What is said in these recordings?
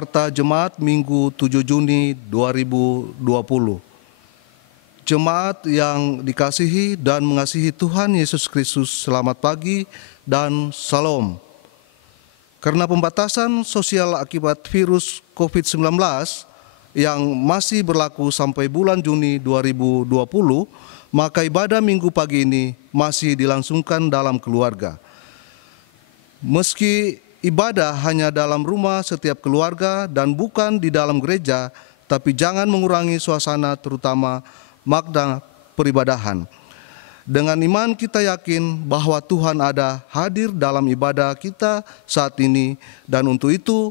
Warta Jemaat Minggu 7 Juni 2020. Jemaat yang dikasihi dan mengasihi Tuhan Yesus Kristus, selamat pagi dan salam. Karena pembatasan sosial akibat virus COVID-19 yang masih berlaku sampai bulan Juni 2020, maka ibadah minggu pagi ini masih dilangsungkan dalam keluarga. Meski ibadah hanya dalam rumah setiap keluarga dan bukan di dalam gereja, tapi jangan mengurangi suasana terutama makna peribadahan. Dengan iman kita yakin bahwa Tuhan ada hadir dalam ibadah kita saat ini, dan untuk itu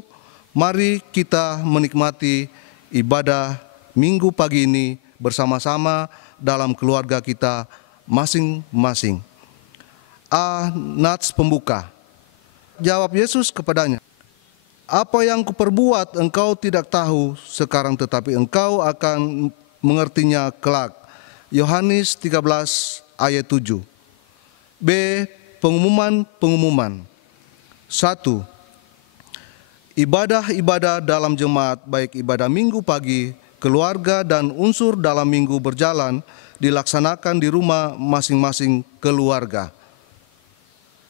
mari kita menikmati ibadah minggu pagi ini bersama-sama dalam keluarga kita masing-masing. Nats pembuka. Jawab Yesus kepadanya, "Apa yang kuperbuat engkau tidak tahu sekarang, tetapi engkau akan mengertinya kelak." Yohanes 13 ayat 7. B. Pengumuman. 1. Ibadah-ibadah dalam jemaat, baik ibadah minggu pagi, keluarga, dan unsur dalam minggu berjalan, dilaksanakan di rumah masing-masing keluarga.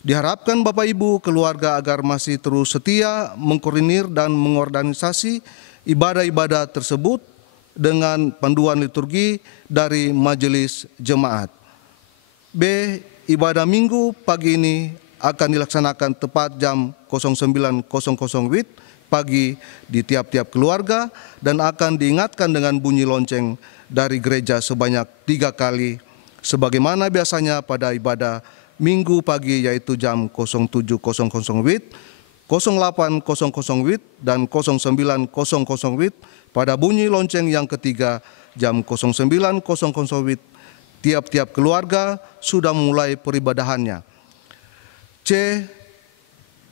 Diharapkan Bapak Ibu keluarga agar masih terus setia mengkoordinir dan mengorganisasi ibadah-ibadah tersebut dengan panduan liturgi dari majelis jemaat. B. Ibadah minggu pagi ini akan dilaksanakan tepat jam 09.00 WIB pagi di tiap-tiap keluarga dan akan diingatkan dengan bunyi lonceng dari gereja sebanyak 3 kali sebagaimana biasanya pada ibadah minggu pagi, yaitu jam 07.00 WIB, 08.00 WIB, dan 09.00 WIB. Pada bunyi lonceng yang ketiga jam 09.00 WIB, tiap-tiap keluarga sudah mulai peribadahannya. C.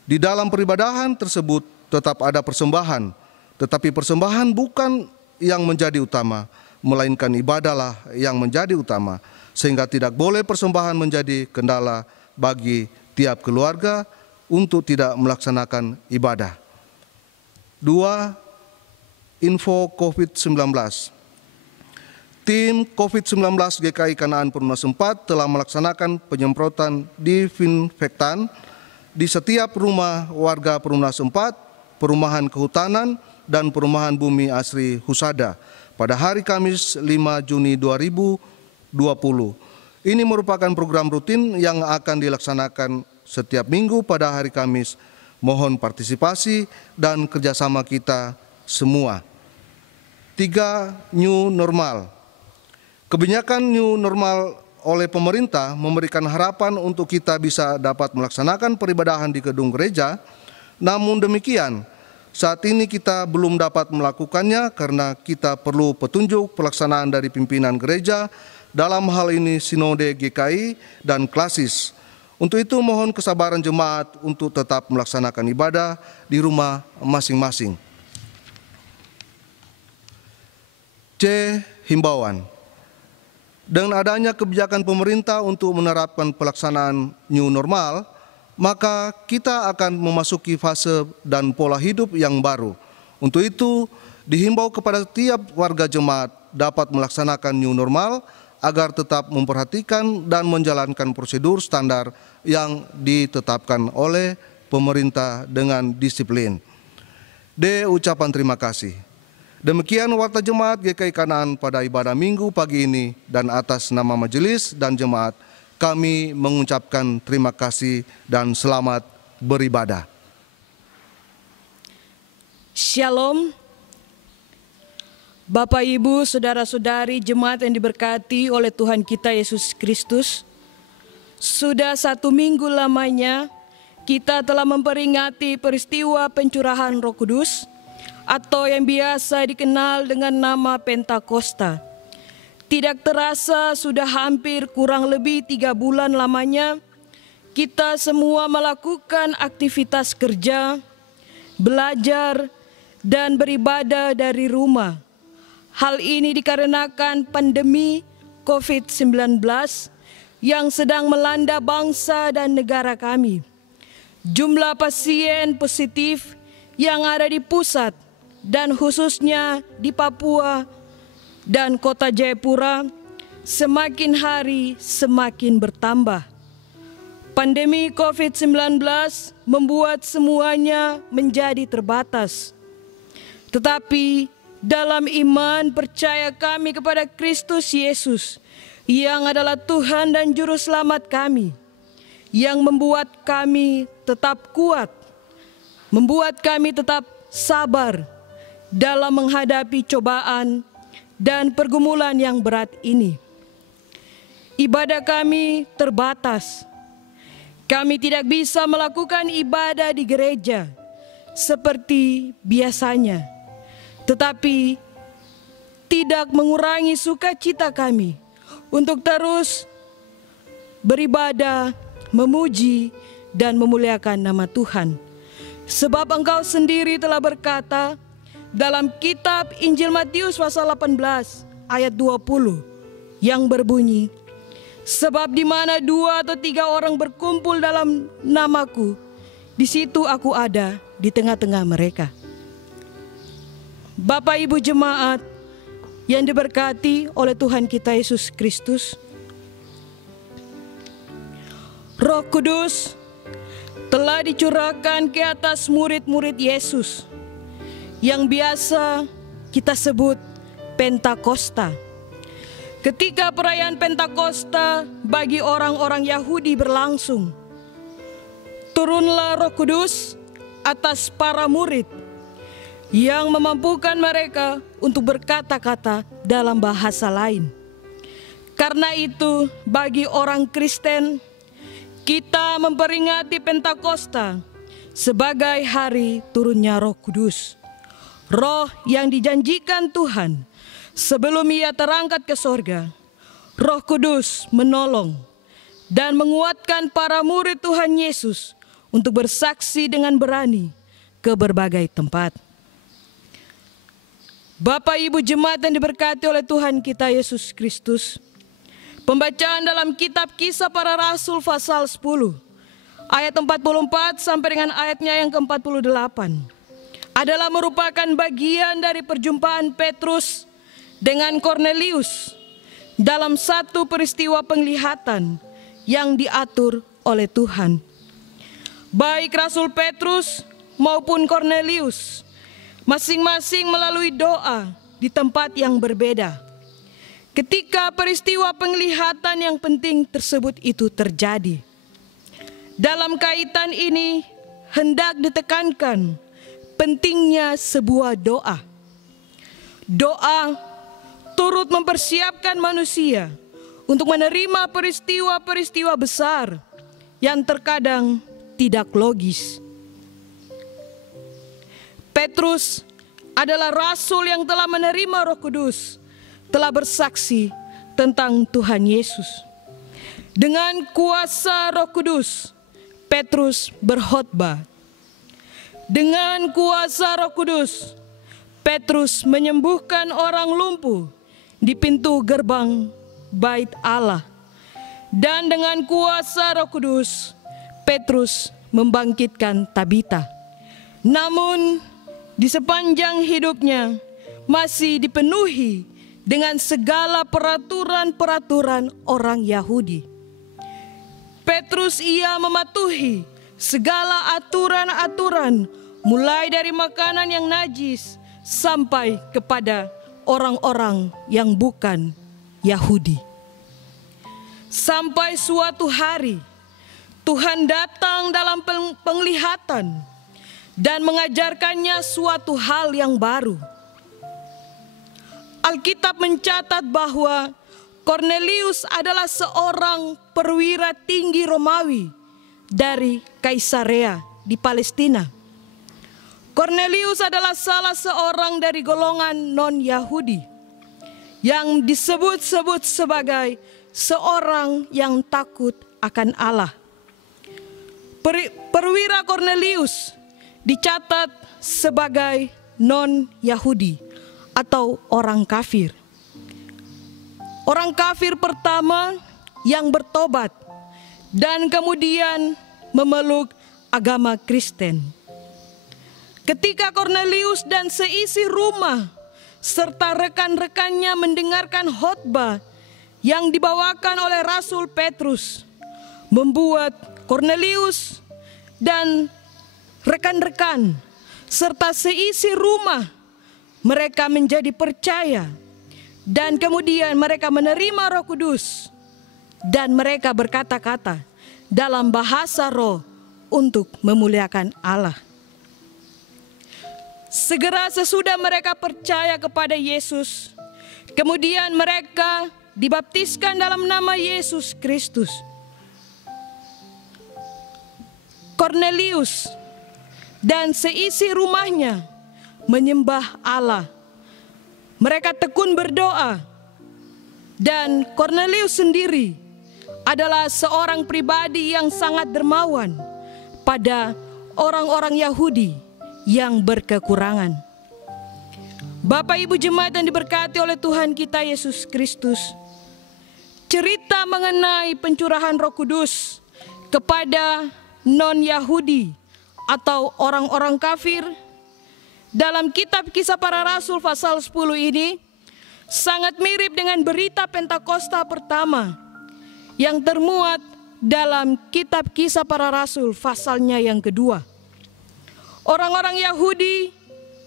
Di dalam peribadahan tersebut tetap ada persembahan, tetapi persembahan bukan yang menjadi utama, melainkan ibadahlah yang menjadi utama, sehingga tidak boleh persembahan menjadi kendala bagi tiap keluarga untuk tidak melaksanakan ibadah. 2. Info COVID-19. Tim COVID-19 GKI Kanaan Perumnas 4 telah melaksanakan penyemprotan disinfektan di setiap rumah warga Perumnas 4, perumahan kehutanan, dan perumahan bumi asri Husada pada hari Kamis 5 Juni 2020. Ini merupakan program rutin yang akan dilaksanakan setiap minggu pada hari Kamis. Mohon partisipasi dan kerjasama kita semua. 3. New normal. Kebijakan new normal oleh pemerintah memberikan harapan untuk kita bisa dapat melaksanakan peribadahan di gedung gereja. Namun demikian, saat ini kita belum dapat melakukannya karena kita perlu petunjuk pelaksanaan dari pimpinan gereja, dalam hal ini Sinode GKI dan Klasis. Untuk itu mohon kesabaran jemaat untuk tetap melaksanakan ibadah di rumah masing-masing. C. Himbauan. Dengan adanya kebijakan pemerintah untuk menerapkan pelaksanaan new normal, maka kita akan memasuki fase dan pola hidup yang baru. Untuk itu, dihimbau kepada tiap warga jemaat dapat melaksanakan new normal agar tetap memperhatikan dan menjalankan prosedur standar yang ditetapkan oleh pemerintah dengan disiplin. D. Ucapan terima kasih. Demikian Warta Jemaat GKI Kanaan pada ibadah minggu pagi ini, dan atas nama majelis dan jemaat kami mengucapkan terima kasih dan selamat beribadah. Shalom. Bapak, Ibu, saudara-saudari jemaat yang diberkati oleh Tuhan kita Yesus Kristus, sudah 1 minggu lamanya kita telah memperingati peristiwa pencurahan Roh Kudus atau yang biasa dikenal dengan nama Pentakosta. Tidak terasa sudah hampir kurang lebih 3 bulan lamanya kita semua melakukan aktivitas kerja, belajar, dan beribadah dari rumah. Hal ini dikarenakan pandemi COVID-19 yang sedang melanda bangsa dan negara kami. Jumlah pasien positif yang ada di pusat dan khususnya di Papua dan kota Jayapura semakin hari semakin bertambah. Pandemi COVID-19 membuat semuanya menjadi terbatas. Tetapi dalam iman percaya kami kepada Kristus Yesus yang adalah Tuhan dan Juru Selamat kami, yang membuat kami tetap kuat, membuat kami tetap sabar dalam menghadapi cobaan dan pergumulan yang berat ini. Ibadah kami terbatas. Kami tidak bisa melakukan ibadah di gereja seperti biasanya, tetapi tidak mengurangi sukacita kami untuk terus beribadah, memuji, dan memuliakan nama Tuhan. Sebab Engkau sendiri telah berkata dalam kitab Injil Matius pasal 18 ayat 20 yang berbunyi, sebab di mana 2 atau 3 orang berkumpul dalam namaku, di situ aku ada di tengah-tengah mereka. Bapak Ibu jemaat yang diberkati oleh Tuhan kita Yesus Kristus, Roh Kudus telah dicurahkan ke atas murid-murid Yesus yang biasa kita sebut Pentakosta. Ketika perayaan Pentakosta bagi orang-orang Yahudi berlangsung, turunlah Roh Kudus atas para murid yang memampukan mereka untuk berkata-kata dalam bahasa lain. Karena itu, bagi orang Kristen, kita memperingati Pentakosta sebagai hari turunnya Roh Kudus. Roh yang dijanjikan Tuhan sebelum Ia terangkat ke sorga. Roh Kudus menolong dan menguatkan para murid Tuhan Yesus untuk bersaksi dengan berani ke berbagai tempat. Bapak Ibu jemaat yang diberkati oleh Tuhan kita Yesus Kristus, pembacaan dalam kitab Kisah Para Rasul pasal 10 ayat 44 sampai dengan ayatnya yang ke-48 adalah merupakan bagian dari perjumpaan Petrus dengan Kornelius dalam satu peristiwa penglihatan yang diatur oleh Tuhan. Baik Rasul Petrus maupun Kornelius masing-masing melalui doa di tempat yang berbeda ketika peristiwa penglihatan yang penting tersebut itu terjadi. Dalam kaitan ini hendak ditekankan pentingnya sebuah doa. Doa turut mempersiapkan manusia untuk menerima peristiwa-peristiwa besar yang terkadang tidak logis. Petrus adalah rasul yang telah menerima Roh Kudus, telah bersaksi tentang Tuhan Yesus. Dengan kuasa Roh Kudus, Petrus berkhotbah. Dengan kuasa Roh Kudus, Petrus menyembuhkan orang lumpuh di pintu gerbang Bait Allah. Dan dengan kuasa Roh Kudus, Petrus membangkitkan Tabita. Namun di sepanjang hidupnya masih dipenuhi dengan segala peraturan-peraturan orang Yahudi. Petrus ia mematuhi segala aturan-aturan, mulai dari makanan yang najis sampai kepada orang-orang yang bukan Yahudi. Sampai suatu hari Tuhan datang dalam penglihatan dan mengajarkannya suatu hal yang baru. Alkitab mencatat bahwa Kornelius adalah seorang perwira tinggi Romawi dari Kaisarea di Palestina. Kornelius adalah salah seorang dari golongan non-Yahudi yang disebut-sebut sebagai seorang yang takut akan Allah. Perwira Kornelius dicatat sebagai non-Yahudi atau orang kafir. Orang kafir pertama yang bertobat dan kemudian memeluk agama Kristen. Ketika Kornelius dan seisi rumah serta rekan-rekannya mendengarkan khotbah yang dibawakan oleh Rasul Petrus, membuat Kornelius dan rekan-rekan serta seisi rumah mereka menjadi percaya, dan kemudian mereka menerima Roh Kudus dan mereka berkata-kata dalam bahasa roh untuk memuliakan Allah. Segera sesudah mereka percaya kepada Yesus, kemudian mereka dibaptiskan dalam nama Yesus Kristus. Kornelius dan seisi rumahnya menyembah Allah. Mereka tekun berdoa, dan Kornelius sendiri adalah seorang pribadi yang sangat dermawan pada orang-orang Yahudi yang berkekurangan. Bapak Ibu jemaat yang diberkati oleh Tuhan kita Yesus Kristus, cerita mengenai pencurahan Roh Kudus kepada non-Yahudi atau orang-orang kafir dalam kitab Kisah Para Rasul pasal 10 ini sangat mirip dengan berita Pentakosta pertama yang termuat dalam kitab Kisah Para Rasul pasalnya yang kedua. Orang-orang Yahudi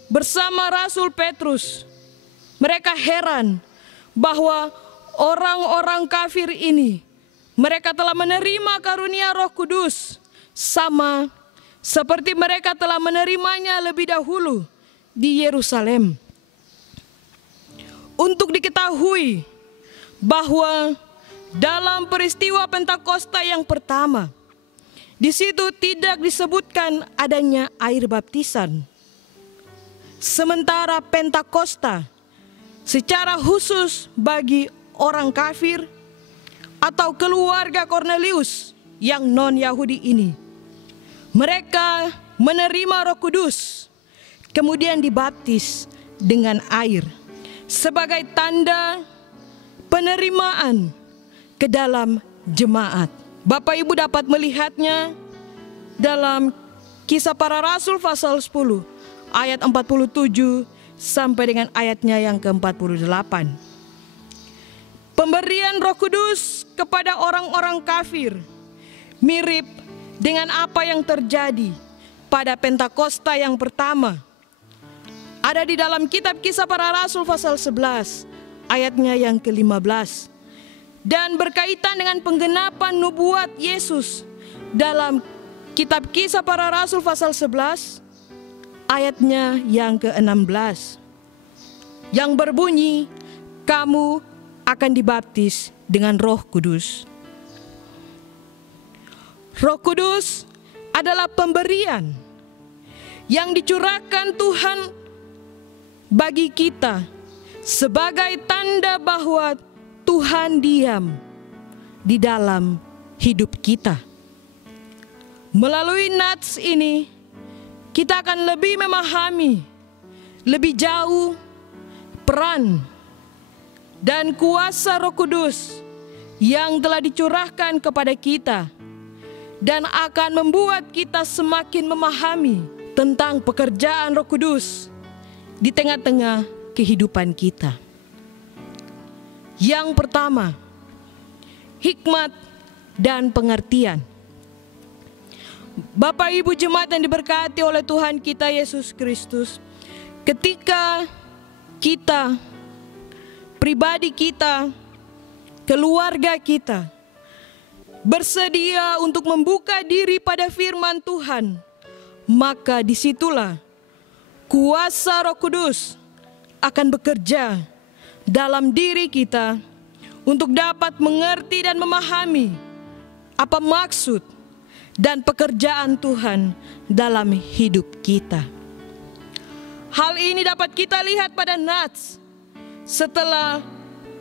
bersama Rasul Petrus, mereka heran bahwa orang-orang kafir ini, mereka telah menerima karunia Roh Kudus sama seperti mereka telah menerimanya lebih dahulu di Yerusalem. Untuk diketahui bahwa dalam peristiwa Pentakosta yang pertama, di situ tidak disebutkan adanya air baptisan. Sementara Pentakosta secara khusus bagi orang kafir atau keluarga Kornelius yang non-Yahudi ini, mereka menerima Roh Kudus, kemudian dibaptis dengan air sebagai tanda penerimaan ke dalam jemaat. Bapak Ibu dapat melihatnya dalam Kisah Para Rasul pasal 10 ayat 47 sampai dengan ayatnya yang ke-48. Pemberian Roh Kudus kepada orang-orang kafir mirip dengan apa yang terjadi pada Pentakosta yang pertama. Ada di dalam kitab Kisah Para Rasul pasal 11 ayatnya yang ke-15. Dan berkaitan dengan penggenapan nubuat Yesus dalam kitab Kisah Para Rasul pasal 11 ayatnya yang ke-16. Yang berbunyi, kamu akan dibaptis dengan Roh Kudus. Roh Kudus adalah pemberian yang dicurahkan Tuhan bagi kita sebagai tanda bahwa Tuhan diam di dalam hidup kita. Melalui nats ini, kita akan lebih memahami lebih jauh peran dan kuasa Roh Kudus yang telah dicurahkan kepada kita, dan akan membuat kita semakin memahami tentang pekerjaan Roh Kudus di tengah-tengah kehidupan kita. Yang pertama, hikmat dan pengertian. Bapak Ibu jemaat yang diberkati oleh Tuhan kita Yesus Kristus, ketika kita, pribadi kita, keluarga kita bersedia untuk membuka diri pada firman Tuhan, maka disitulah kuasa Roh Kudus akan bekerja dalam diri kita untuk dapat mengerti dan memahami apa maksud dan pekerjaan Tuhan dalam hidup kita. Hal ini dapat kita lihat pada nats setelah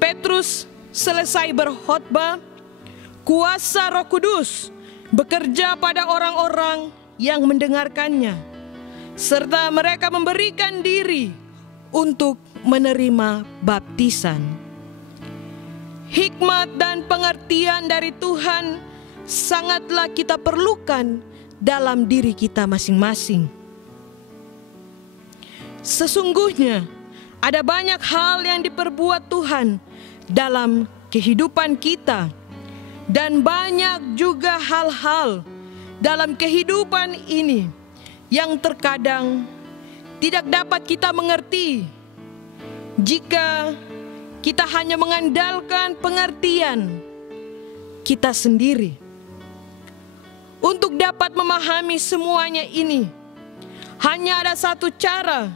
Petrus selesai berkhotbah, kuasa Roh Kudus bekerja pada orang-orang yang mendengarkannya, serta mereka memberikan diri untuk menerima baptisan. Hikmat dan pengertian dari Tuhan sangatlah kita perlukan dalam diri kita masing-masing. Sesungguhnya ada banyak hal yang diperbuat Tuhan dalam kehidupan kita, dan banyak juga hal-hal dalam kehidupan ini yang terkadang tidak dapat kita mengerti jika kita hanya mengandalkan pengertian kita sendiri. Untuk dapat memahami semuanya ini, hanya ada satu cara,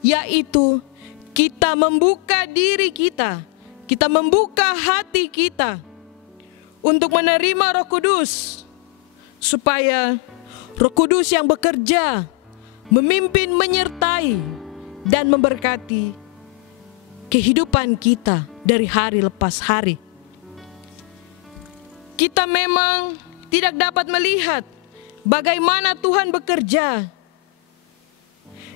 yaitu kita membuka diri kita, kita membuka hati kita untuk menerima Roh Kudus, supaya Roh Kudus yang bekerja, memimpin, menyertai, dan memberkati kehidupan kita dari hari lepas hari. Kita memang tidak dapat melihat bagaimana Tuhan bekerja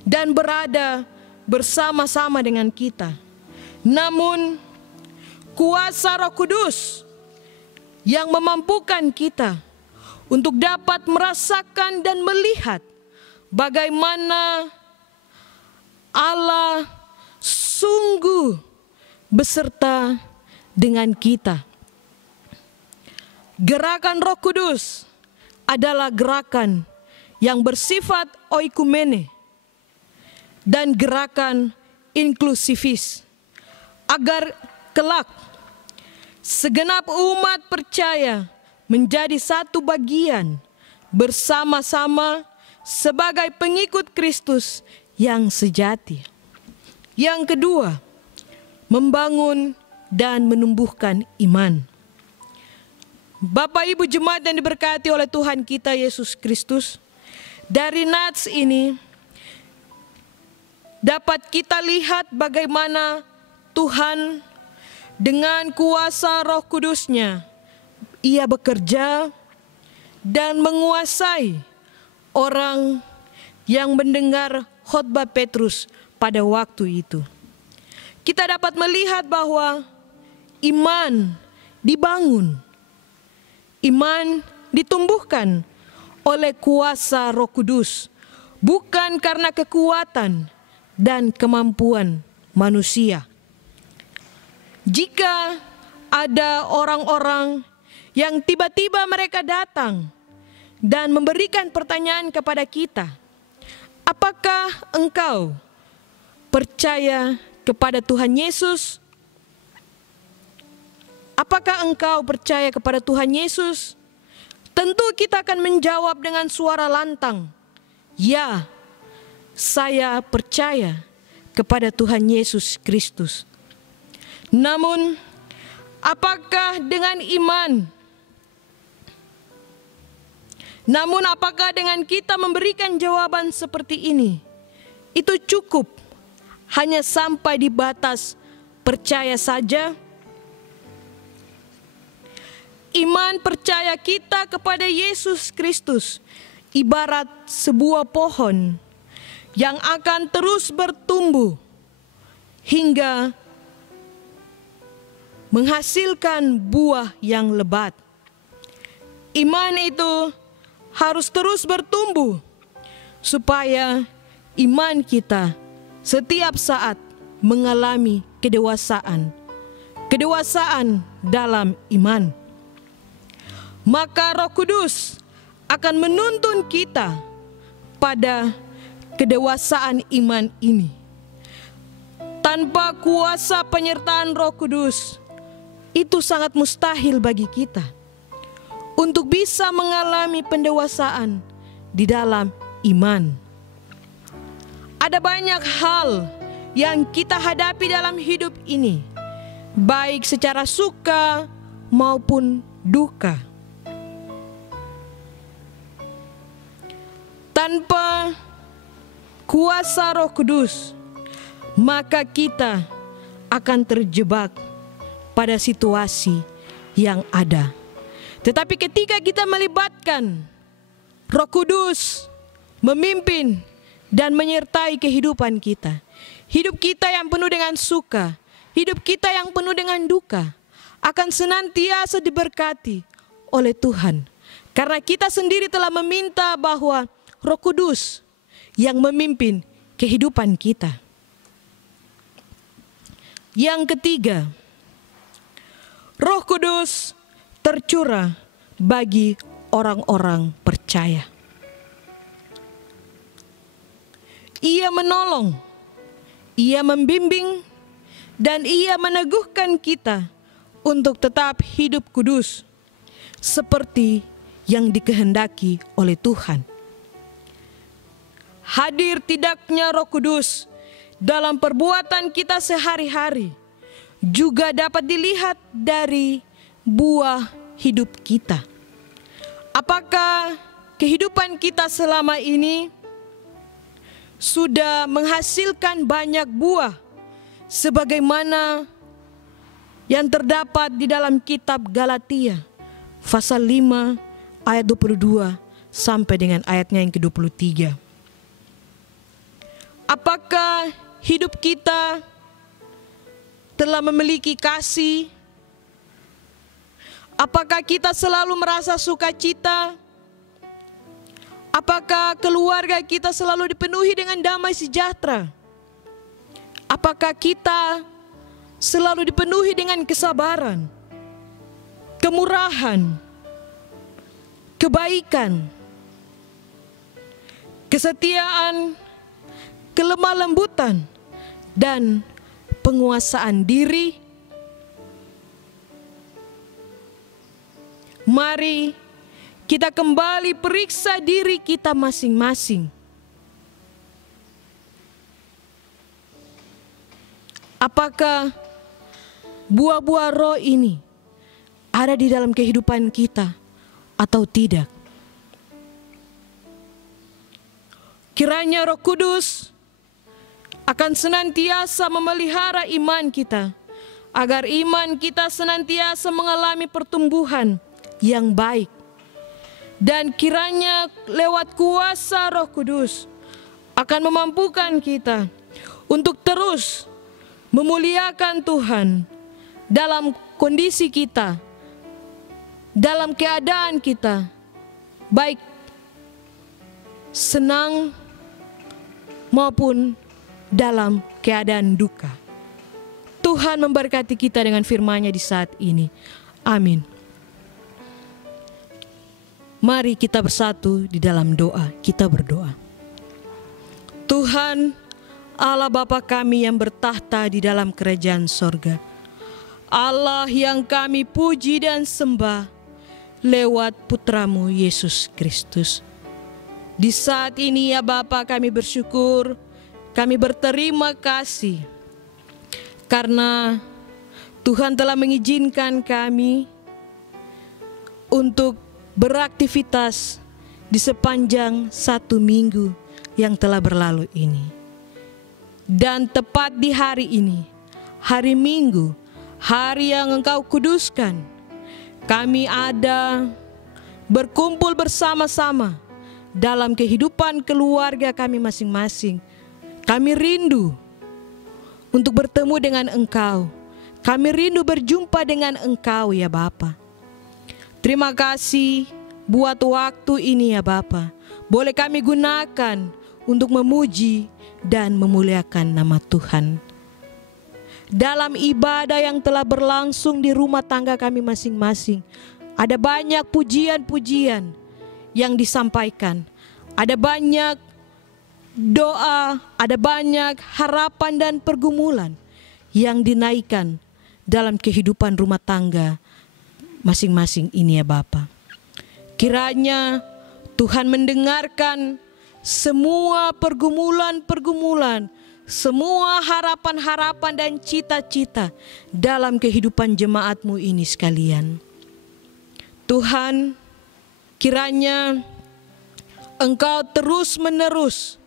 dan berada bersama-sama dengan kita. Namun kuasa Roh Kudus yang memampukan kita untuk dapat merasakan dan melihat bagaimana Allah sungguh beserta dengan kita. Gerakan Roh Kudus adalah gerakan yang bersifat oikumene dan gerakan inklusivis, agar kelak segenap umat percaya menjadi satu bagian bersama-sama sebagai pengikut Kristus yang sejati. Yang kedua, membangun dan menumbuhkan iman. Bapak Ibu jemaat yang diberkati oleh Tuhan kita Yesus Kristus, dari nats ini dapat kita lihat bagaimana Tuhan dengan kuasa Roh Kudus-Nya, Ia bekerja dan menguasai orang yang mendengar khotbah Petrus pada waktu itu. Kita dapat melihat bahwa iman dibangun, iman ditumbuhkan oleh kuasa Roh Kudus, bukan karena kekuatan dan kemampuan manusia. Jika ada orang-orang yang tiba-tiba mereka datang dan memberikan pertanyaan kepada kita, apakah engkau percaya kepada Tuhan Yesus? Apakah engkau percaya kepada Tuhan Yesus? Tentu kita akan menjawab dengan suara lantang, ya, saya percaya kepada Tuhan Yesus Kristus. Namun, apakah dengan iman? Namun apakah dengan kita memberikan jawaban seperti ini, itu cukup hanya sampai di batas percaya saja? Iman percaya kita kepada Yesus Kristus ibarat sebuah pohon yang akan terus bertumbuh hingga menghasilkan buah yang lebat. Iman itu harus terus bertumbuh supaya iman kita setiap saat mengalami kedewasaan dalam iman. Maka Roh Kudus akan menuntun kita pada kedewasaan iman ini. Tanpa kuasa penyertaan Roh Kudus, itu sangat mustahil bagi kita untuk bisa mengalami pendewasaan di dalam iman. Ada banyak hal yang kita hadapi dalam hidup ini, baik secara suka maupun duka. Tanpa kuasa Roh Kudus, maka kita akan terjebak pada situasi yang ada. Tetapi ketika kita melibatkan Roh Kudus memimpin dan menyertai kehidupan kita, hidup kita yang penuh dengan suka, hidup kita yang penuh dengan duka, akan senantiasa diberkati oleh Tuhan. Karena kita sendiri telah meminta bahwa Roh Kudus yang memimpin kehidupan kita. Yang ketiga, Roh Kudus tercurah bagi orang-orang percaya. Ia menolong, ia membimbing, dan ia meneguhkan kita untuk tetap hidup kudus seperti yang dikehendaki oleh Tuhan. Hadir tidaknya Roh Kudus dalam perbuatan kita sehari-hari juga dapat dilihat dari buah hidup kita. Apakah kehidupan kita selama ini sudah menghasilkan banyak buah sebagaimana yang terdapat di dalam kitab Galatia pasal 5 ayat 22 sampai dengan ayatnya yang ke-23. Apakah hidup kita telah memiliki kasih? Apakah kita selalu merasa sukacita? Apakah keluarga kita selalu dipenuhi dengan damai sejahtera? Apakah kita selalu dipenuhi dengan kesabaran, kemurahan, kebaikan, kesetiaan, kelemah lembutan, dan penguasaan diri? Mari kita kembali periksa diri kita masing-masing. Apakah buah-buah roh ini ada di dalam kehidupan kita atau tidak? Kiranya Roh Kudus akan senantiasa memelihara iman kita, agar iman kita senantiasa mengalami pertumbuhan yang baik. Dan kiranya lewat kuasa Roh Kudus akan memampukan kita untuk terus memuliakan Tuhan dalam kondisi kita, dalam keadaan kita, baik senang maupun dalam keadaan duka. Tuhan memberkati kita dengan firman-Nya di saat ini. Amin. Mari kita bersatu di dalam doa. Kita berdoa. Tuhan, Allah Bapa kami yang bertahta di dalam kerajaan sorga, Allah yang kami puji dan sembah lewat putra-Mu Yesus Kristus. Di saat ini ya Bapa, kami bersyukur, kami berterima kasih karena Tuhan telah mengizinkan kami untuk beraktivitas di sepanjang 1 minggu yang telah berlalu ini. Dan tepat di hari ini, hari Minggu, hari yang Engkau kuduskan, kami ada berkumpul bersama-sama dalam kehidupan keluarga kami masing-masing. Kami rindu untuk bertemu dengan Engkau. Kami rindu berjumpa dengan Engkau ya Bapa. Terima kasih buat waktu ini ya Bapa. Boleh kami gunakan untuk memuji dan memuliakan nama Tuhan. Dalam ibadah yang telah berlangsung di rumah tangga kami masing-masing, ada banyak pujian-pujian yang disampaikan. Ada banyak doa, ada banyak harapan dan pergumulan yang dinaikkan dalam kehidupan rumah tangga masing-masing ini ya Bapa. Kiranya Tuhan mendengarkan semua pergumulan-pergumulan, semua harapan-harapan dan cita-cita dalam kehidupan jemaat-Mu ini sekalian. Tuhan, kiranya Engkau terus-menerus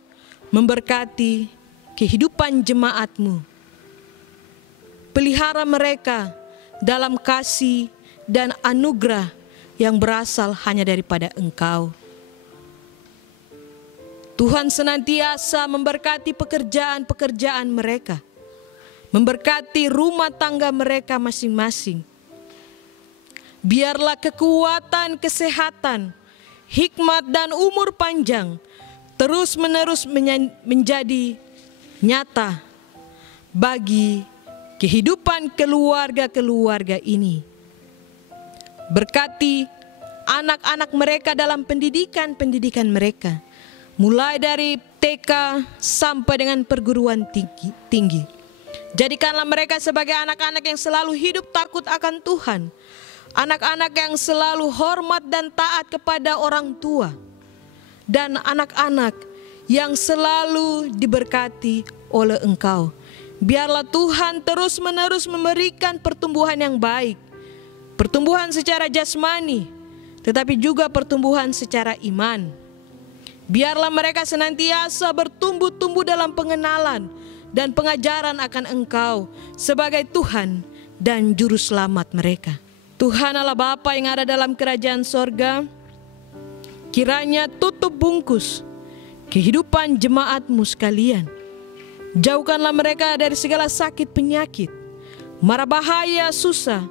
memberkati kehidupan jemaat-Mu. Pelihara mereka dalam kasih dan anugerah yang berasal hanya daripada Engkau. Tuhan senantiasa memberkati pekerjaan-pekerjaan mereka, memberkati rumah tangga mereka masing-masing. Biarlah kekuatan, kesehatan, hikmat dan umur panjang terus-menerus menjadi nyata bagi kehidupan keluarga-keluarga ini. Berkati anak-anak mereka dalam pendidikan mereka, mulai dari TK sampai dengan perguruan tinggi. Jadikanlah mereka sebagai anak-anak yang selalu hidup takut akan Tuhan, anak-anak yang selalu hormat dan taat kepada orang tua, dan anak-anak yang selalu diberkati oleh Engkau. Biarlah Tuhan terus-menerus memberikan pertumbuhan yang baik, pertumbuhan secara jasmani, tetapi juga pertumbuhan secara iman. Biarlah mereka senantiasa bertumbuh-tumbuh dalam pengenalan dan pengajaran akan Engkau sebagai Tuhan dan Juru Selamat mereka. Tuhan Allah Bapa yang ada dalam kerajaan sorga, kiranya tutup bungkus kehidupan jemaat-Mu sekalian. Jauhkanlah mereka dari segala sakit penyakit, mara bahaya, susah,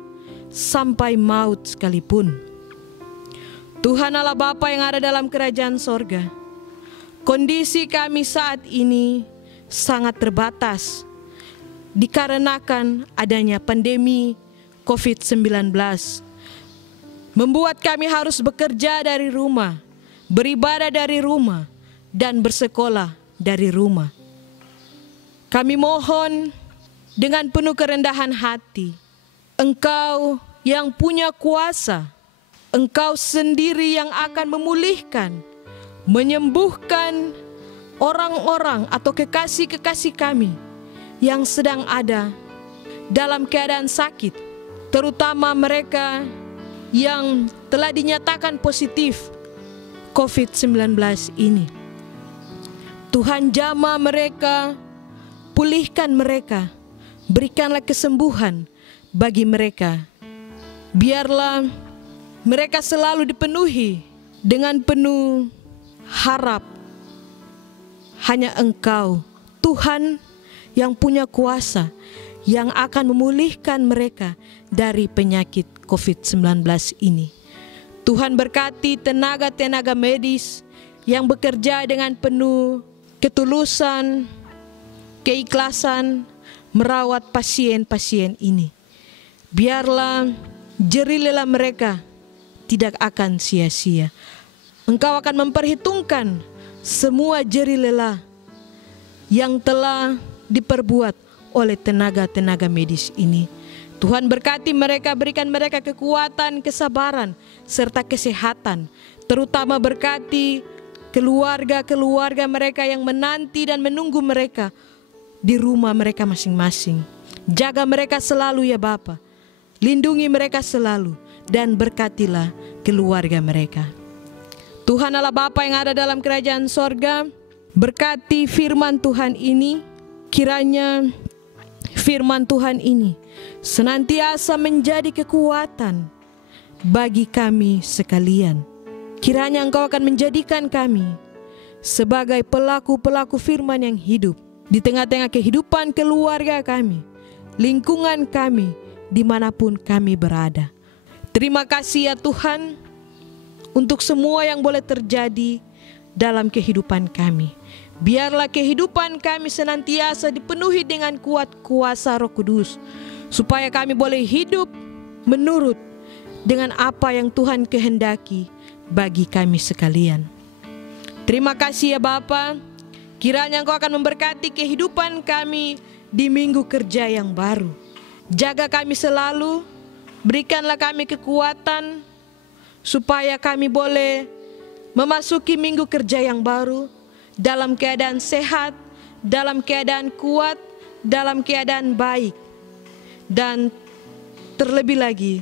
sampai maut sekalipun. Tuhan Allah Bapa yang ada dalam kerajaan sorga, kondisi kami saat ini sangat terbatas dikarenakan adanya pandemi COVID-19. Membuat kami harus bekerja dari rumah, beribadah dari rumah, dan bersekolah dari rumah. Kami mohon dengan penuh kerendahan hati, Engkau yang punya kuasa, Engkau sendiri yang akan memulihkan, menyembuhkan orang-orang atau kekasih-kekasih kami yang sedang ada dalam keadaan sakit, terutama mereka yang telah dinyatakan positif COVID-19 ini. Tuhan jamah mereka, pulihkan mereka, berikanlah kesembuhan bagi mereka. Biarlah mereka selalu dipenuhi dengan penuh harap. Hanya Engkau, Tuhan, yang punya kuasa, yang akan memulihkan mereka dari penyakit COVID-19 ini. Tuhan berkati tenaga-tenaga medis yang bekerja dengan penuh ketulusan, keikhlasan merawat pasien-pasien ini. Biarlah jerih lelah mereka tidak akan sia-sia. Engkau akan memperhitungkan semua jerih lelah yang telah diperbuat oleh tenaga-tenaga medis ini. Tuhan berkati mereka, berikan mereka kekuatan, kesabaran, serta kesehatan. Terutama berkati keluarga-keluarga mereka yang menanti dan menunggu mereka di rumah mereka masing-masing. Jaga mereka selalu ya Bapa. Lindungi mereka selalu dan berkatilah keluarga mereka. Tuhan Allah Bapa yang ada dalam kerajaan sorga, berkati firman Tuhan ini, kiranya firman Tuhan ini senantiasa menjadi kekuatan bagi kami sekalian. Kiranya Engkau akan menjadikan kami sebagai pelaku-pelaku firman yang hidup di tengah-tengah kehidupan keluarga kami, lingkungan kami, dimanapun kami berada. Terima kasih ya Tuhan untuk semua yang boleh terjadi dalam kehidupan kami. Biarlah kehidupan kami senantiasa dipenuhi dengan kuat kuasa Roh Kudus, supaya kami boleh hidup menurut dengan apa yang Tuhan kehendaki bagi kami sekalian. Terima kasih ya Bapa. Kiranya Engkau akan memberkati kehidupan kami di minggu kerja yang baru. Jaga kami selalu, berikanlah kami kekuatan supaya kami boleh memasuki minggu kerja yang baru dalam keadaan sehat, dalam keadaan kuat, dalam keadaan baik. Dan terlebih lagi,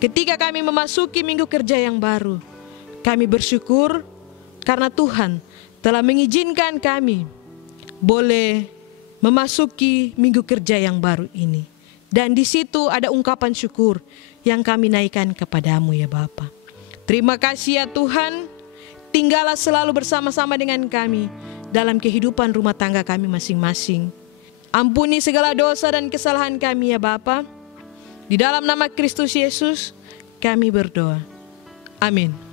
ketika kami memasuki minggu kerja yang baru, kami bersyukur karena Tuhan telah mengizinkan kami boleh memasuki minggu kerja yang baru ini. Dan di situ ada ungkapan syukur yang kami naikkan kepadamu ya Bapa. Terima kasih ya Tuhan, tinggallah selalu bersama-sama dengan kami dalam kehidupan rumah tangga kami masing-masing. Ampuni segala dosa dan kesalahan kami ya Bapa. Di dalam nama Kristus Yesus kami berdoa. Amin.